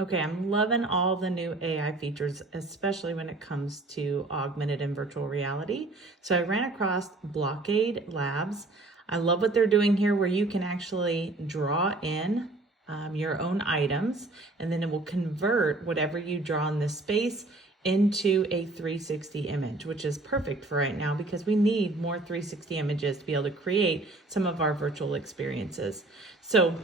Okay, I'm loving all the new AI features, especially when it comes to augmented and virtual reality. So I ran across Blockade Labs. I love what they're doing here where you can actually draw in your own items, and then it will convert whatever you draw in this space into a 360 image, which is perfect for right now because we need more 360 images to be able to create some of our virtual experiences. So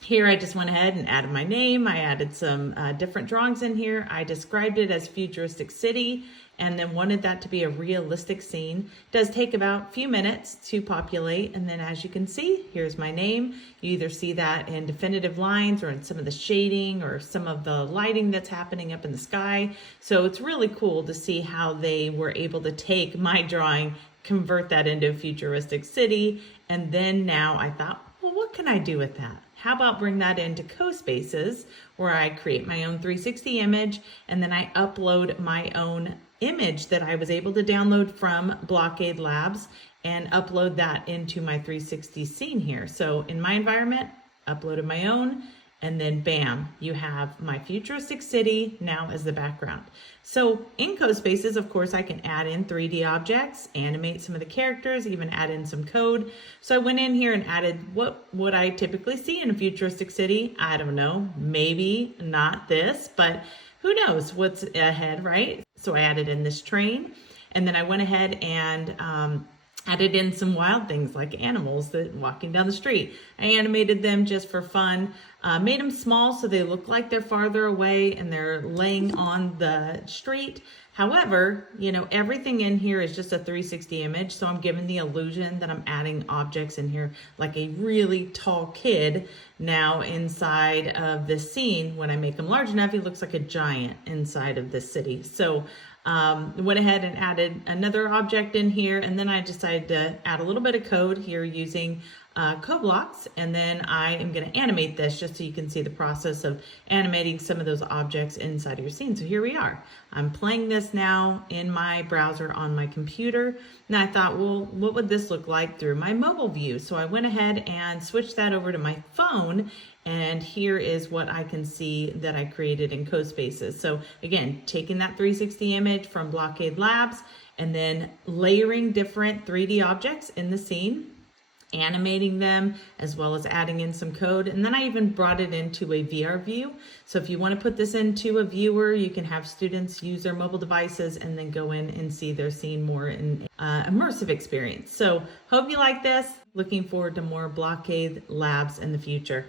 here I just went ahead and added my name. I added some different drawings in here. I described it as futuristic city and then wanted that to be a realistic scene. It does take about a few minutes to populate, and then as you can see, here's my name. You either see that in definitive lines or in some of the shading or some of the lighting that's happening up in the sky. So it's really cool to see how they were able to take my drawing, convert that into a futuristic city, and then now I thought, well, what can I do with that? How about bring that into CoSpaces where I create my own 360 image and then I upload my own image that I was able to download from Blockade Labs and upload that into my 360 scene here. So in my environment, uploaded my own, and then bam, you have my futuristic city now as the background. So in CoSpaces, of course, I can add in 3D objects, animate some of the characters, even add in some code. So I went in here and added what would I typically see in a futuristic city? I don't know, maybe not this, but who knows what's ahead, right? So I added in this train, and then I went ahead and added in some wild things like animals that walking down the street. I animated them just for fun, made them small so they look like they're farther away and they're laying on the street. However, you know, everything in here is just a 360 image, so I'm giving the illusion that I'm adding objects in here like a really tall kid now inside of this scene. When I make him large enough, he looks like a giant inside of this city. So went ahead and added another object in here, and then I decided to add a little bit of code here using code blocks, and then I am going to animate this just so you can see the process of animating some of those objects inside of your scene. So here we are. I'm playing this now in my browser on my computer, and I thought, well, what would this look like through my mobile view? So I went ahead and switched that over to my phone, and here is what I can see that I created in CoSpaces. So again, taking that 360 image from Blockade Labs and then layering different 3D objects in the scene, animating them, as well as adding in some code. And then I even brought it into a VR view. So if you want to put this into a viewer, you can have students use their mobile devices and then go in and see their scene more in immersive experience. So hope you like this. Looking forward to more Blockade Labs in the future.